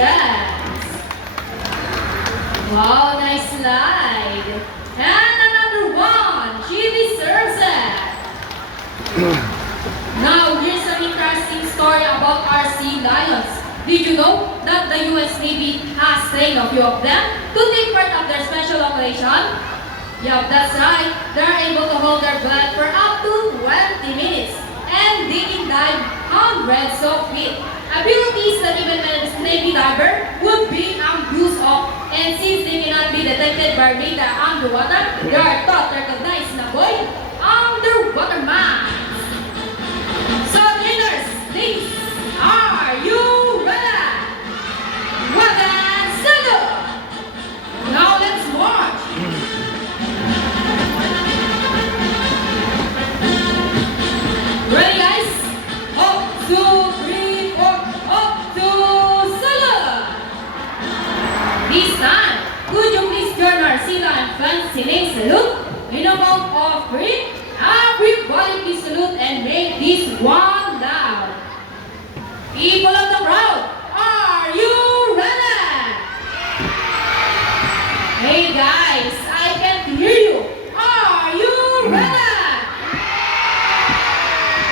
Yes. Wow, nice slide. And another one. She deserves it. Now, here's an interesting story about our sea lions. Did you know that the US Navy has trained a few of them to take part of their special operation? Yup, that's right. They're able to hold their breath for up to 20 minutes and they can dive hundreds of feet. Abilities that even a Navy diver would be amused of. And since they cannot be detected by radar underwater, they are thought to recognize na boy underwater mines. So, trainers, please, are you ready? Wagan salute! Now let's march! Ready, guys? Up, 2, 3, 4, up, 2, salute! This time, could you please join our Sila and friends singing salute? In a count of 3, everybody please salute and make this one loud. People of the crowd, are you ready? Hey guys, I can't hear you. Are you ready?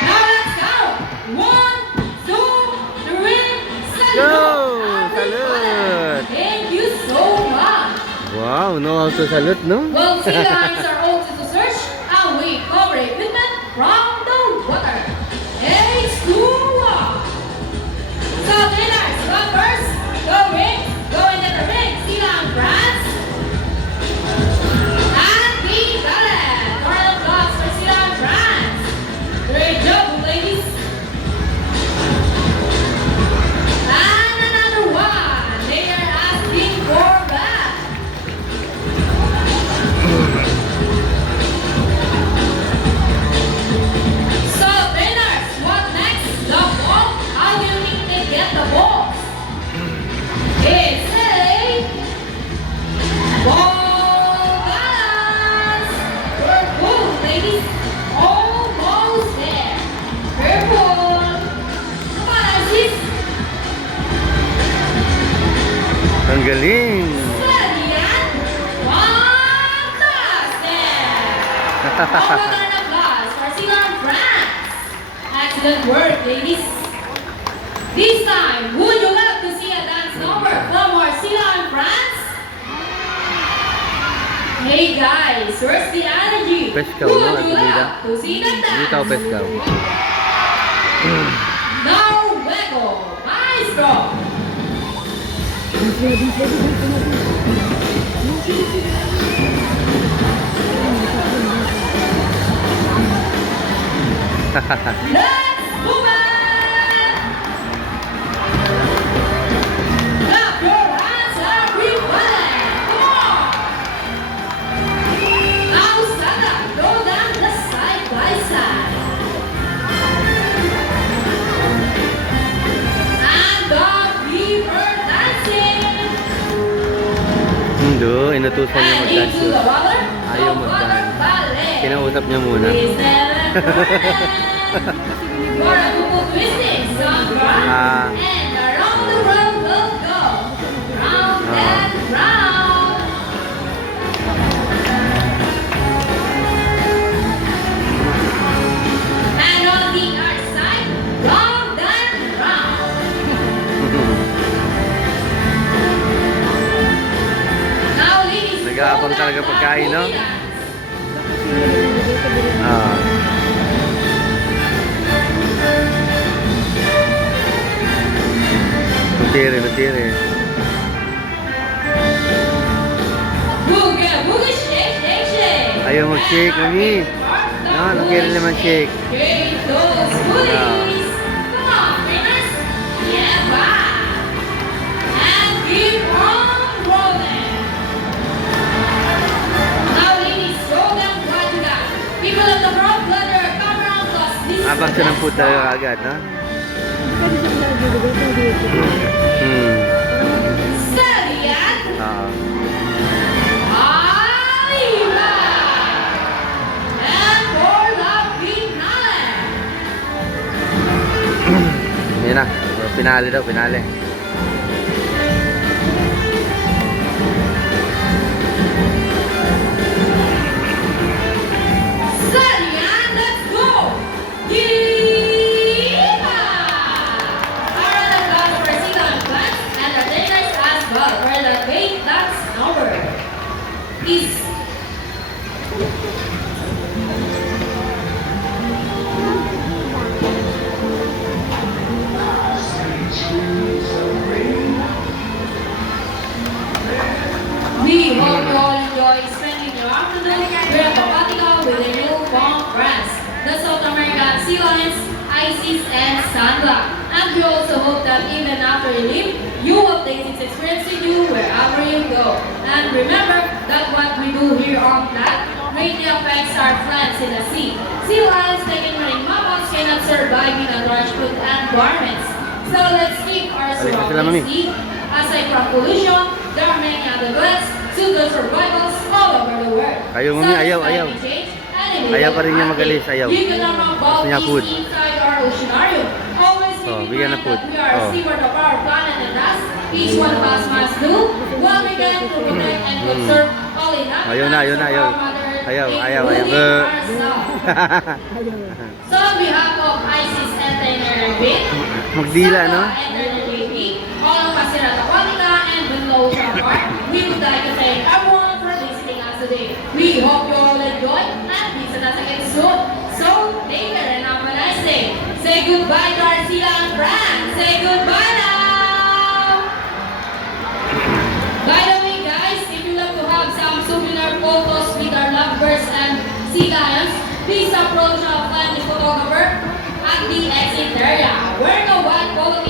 Now let's go. 1, 2, 3, salute. Go! Everybody. Salute. Thank you so much. Wow, know how to salute, no? Well, sea lions are also to search and we cover equipment from the water. H2O. So, trainers, go first. Go ring. Go into the ring. Sea lion France. And we got it. Round of applause for Sea lion France. Great job, ladies. And another one. They are asking for that. So, trainers, what next? The ball? How do you think they get the balls? It's a ball balance. We're full, ladies. Almost there. Careful. Come on, Aziz. Ang galing! Steady and fantastic. All round applause for Silan France. Excellent work, ladies. This time, would you love to see a dance number from our Silan France? Hey guys, where's the energy? Pescaw, Would no? you At love to see the dance? Dito, Pescaw. Now, Lego, maestro. Let's move it! Clap your hands, everybody! Come on! Now stand up, go down the side by side. And the river dancing. Hindi, inutusan niya And mag-dance into yun. the water, Ayaw the mag-dance. water ballet. Kinausap niya muna. Please never cry. For a cuckoo twisting somewhere, Ah. and around the world we'll go, round and round. And on the other side, round and round. Now, ladies, Nag-aabang hold talaga on, pagkain, no? boogie dance. Ah. Lutiri, lutiri. Boogie, boogie, shake, shake, shake. Ayaw mag-shake, mami. No, lutiri naman shake. Shake those booties. Come on, trainers. Yeah, back. And keep on rolling. Now, ladies, go down what you got. People of the world, let your camera plus this. Abang siya ng puta agad, no? Steady and Ah. arriba. And for the finale. Yan na. Pinali daw, pinali. Isis, and Sandra. And we also hope that even after you leave, you will take this experience with you wherever you go. And remember that what we do here on land greatly affects our friends in the sea. Sea lions taking marine mammals cannot survive without large food environments. So let's keep our surroundings clean. Aside from pollution, there are many other threats to the survivals all over the world. Ayaw, mami, ayaw, ayaw. Ayaw pa rin niya mag-alis, ayaw. You can learn about Gusto niya food. this inside our oceanarium. Always Oh, keep in bigyan mind na food. that we are a Oh. steward of our planet and us. Each one of us must do what we can to protect and conserve all inhabitants Ayaw na, ayaw na, of ayaw. our Mother Earth, Ayaw, ayaw, ayaw. including ourselves. So on behalf of ISIS Anti-Nerving, Magdila, no? Anti-Nerving, all of Masirata Aquatica and Bunlo Ocean Park, we would like to thank everyone for visiting us today. We hope you all enjoy and visit us again soon. So, take care and have a nice day. Say goodbye to our Sila and friends. Say goodbye now! By the way, guys, if you love to have some souvenir photos with our lovebirds and sea lions, please approach our friendly photographer